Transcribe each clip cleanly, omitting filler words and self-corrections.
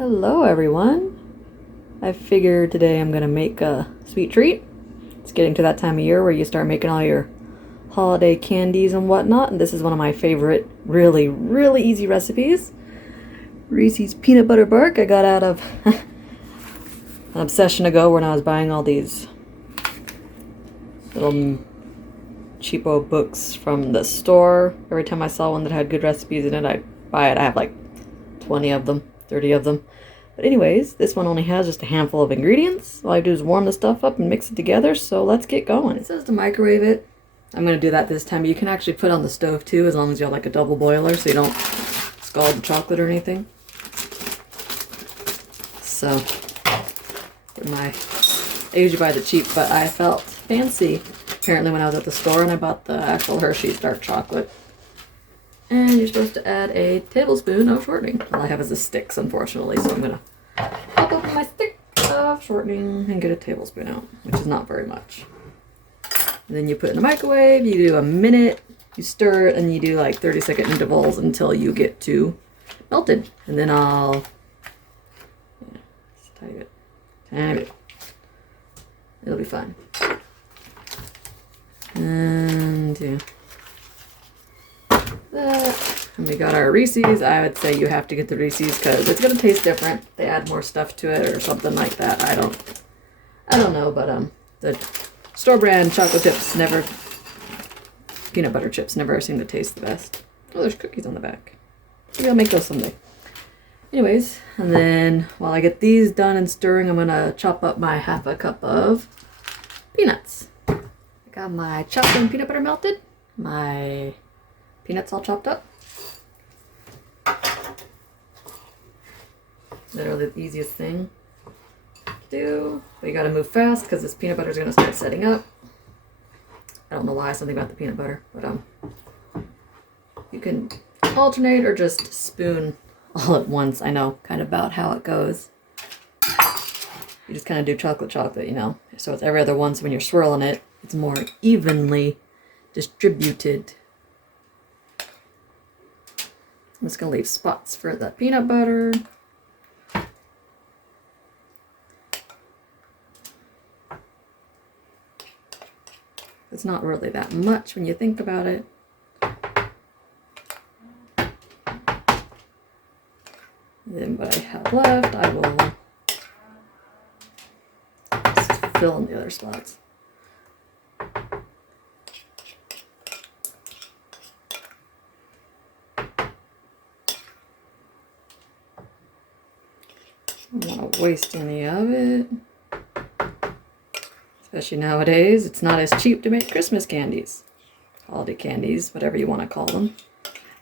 Hello everyone. I figured today I'm gonna make a sweet treat. It's getting to that time of year where you start making all your holiday candies and whatnot, and this is one of my favorite really easy recipes. Reese's peanut butter bark I got out of an obsession ago when I was buying all these little cheapo books from the store. Every time I saw one that had good recipes in it, I'd buy it. I have like 20 of them, 30 of them. But anyways, this one only has just a handful of ingredients. All I do is warm the stuff up and mix it together, so let's get going. It says to microwave it. I'm going to do that this time. You can actually put it on the stove too, as long as you have like a double boiler so you don't scald the chocolate or anything. So, I usually buy the cheap, but I felt fancy apparently when I was at the store and I bought the actual Hershey's dark chocolate. And you're supposed to add a tablespoon of shortening. All I have is the sticks, unfortunately, so I'm going to pop open my stick of shortening and get a tablespoon out, which is not very much. And then you put it in the microwave, you do a minute, you stir it, and you do like 30-second intervals until you get to melted. And then I'll just type it. It'll be fine. And yeah. That. And we got our Reese's. I would say you have to get the Reese's because it's gonna taste different. They add more stuff to it or something like that. I don't know, but the store brand chocolate chips never, peanut butter chips never seem to taste the best. Oh, there's cookies on the back. Maybe I'll make those someday. Anyways, and then while I get these done and stirring, I'm gonna chop up my half a cup of peanuts. I got my chocolate and peanut butter melted. My peanuts all chopped up. Literally the easiest thing to do. But you gotta move fast because this peanut butter is gonna start setting up. I don't know why, something about the peanut butter, but you can alternate or just spoon all at once. I know kind of about how it goes. You just kind of do chocolate, you know. So it's every other one, so when you're swirling it, it's more evenly distributed. I'm just going to leave spots for the peanut butter. It's not really that much when you think about it. And then what I have left, I will just fill in the other spots. I don't want to waste any of it. Especially nowadays, it's not as cheap to make Christmas candies. Holiday candies, whatever you want to call them.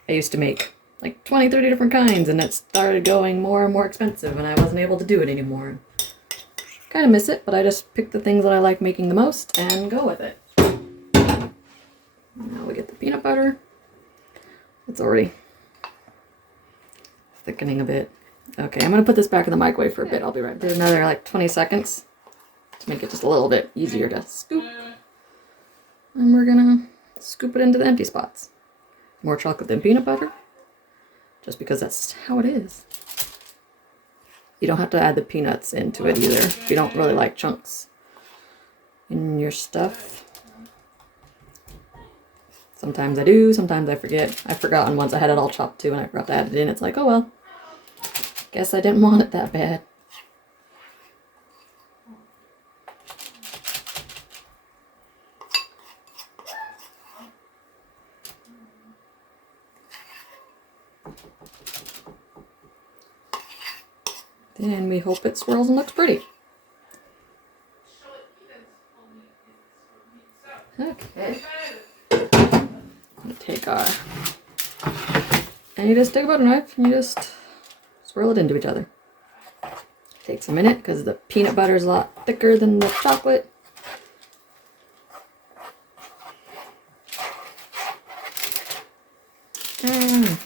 I used to make like 20, 30 different kinds, and it started going more and more expensive, and I wasn't able to do it anymore. Kind of miss it, but I just pick the things that I like making the most and go with it. Now we get the peanut butter. It's already thickening a bit. Okay, I'm going to put this back in the microwave for a bit. I'll be right back. Do another like 20 seconds to make it just a little bit easier to scoop. And we're going to scoop it into the empty spots. More chocolate than peanut butter. Just because that's how it is. You don't have to add the peanuts into it either if you don't really like chunks in your stuff. Sometimes I do, sometimes I forget. I've forgotten once I had it all chopped too and I forgot to add it in. It's like, oh well. Guess I didn't want it that bad. Then we hope it swirls and looks pretty. Okay. I'm gonna take our, and you just take a butter knife and you just swirl it into each other. Takes a minute because the peanut butter is a lot thicker than the chocolate. And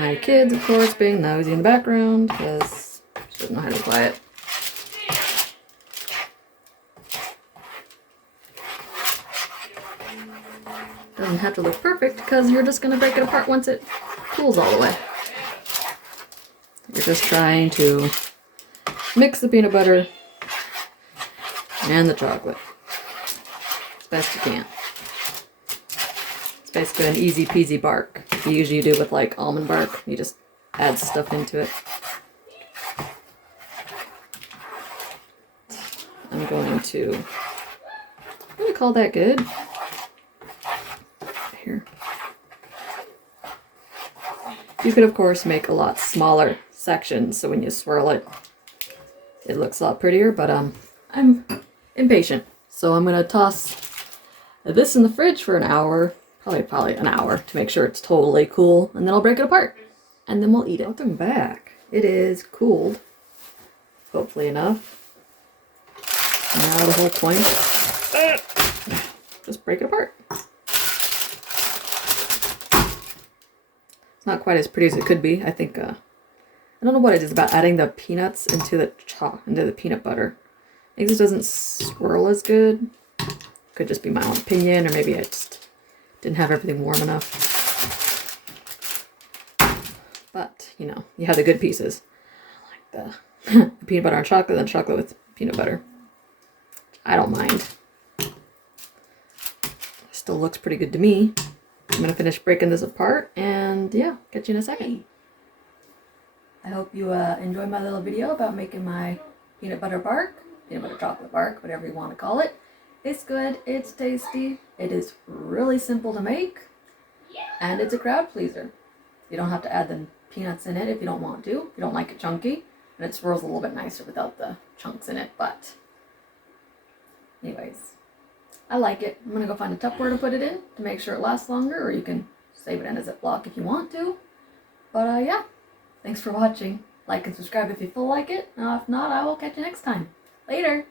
my kids, of course, being nosy in the background because she doesn't know how to be quiet. Doesn't have to look perfect because you're just going to break it apart once it cools all the way. You're just trying to mix the peanut butter and the chocolate as best you can. It's basically an easy peasy bark. You usually do with like almond bark. You just add stuff into it. I'm going to call that good. Here. You could of course make a lot smaller sections so when you swirl it, it looks a lot prettier, but I'm impatient. So I'm gonna toss this in the fridge for an hour, probably an hour, to make sure it's totally cool, and then I'll break it apart and then we'll eat it. Welcome back. It is cooled, hopefully enough. Now the whole point, just break it apart. It's not quite as pretty as it could be. I think I don't know what it is about adding the peanuts into the peanut butter. I think this doesn't swirl as good. Could just be my own opinion, or maybe I just didn't have everything warm enough. But you know, you have the good pieces, like the peanut butter and chocolate, and chocolate with peanut butter. I don't mind. Still looks pretty good to me. I'm gonna finish breaking this apart, and yeah, catch you in a second. I hope you enjoyed my little video about making my peanut butter bark, peanut butter chocolate bark, whatever you want to call it. It's good, it's tasty, it is really simple to make, and it's a crowd pleaser. You don't have to add the peanuts in it if you don't want to, if you don't like it chunky, and it swirls a little bit nicer without the chunks in it, but anyways, I like it. I'm going to go find a Tupperware to put it in to make sure it lasts longer, or you can save it in a Ziploc if you want to. But yeah, thanks for watching. Like and subscribe if you feel like it. If not, I will catch you next time. Later!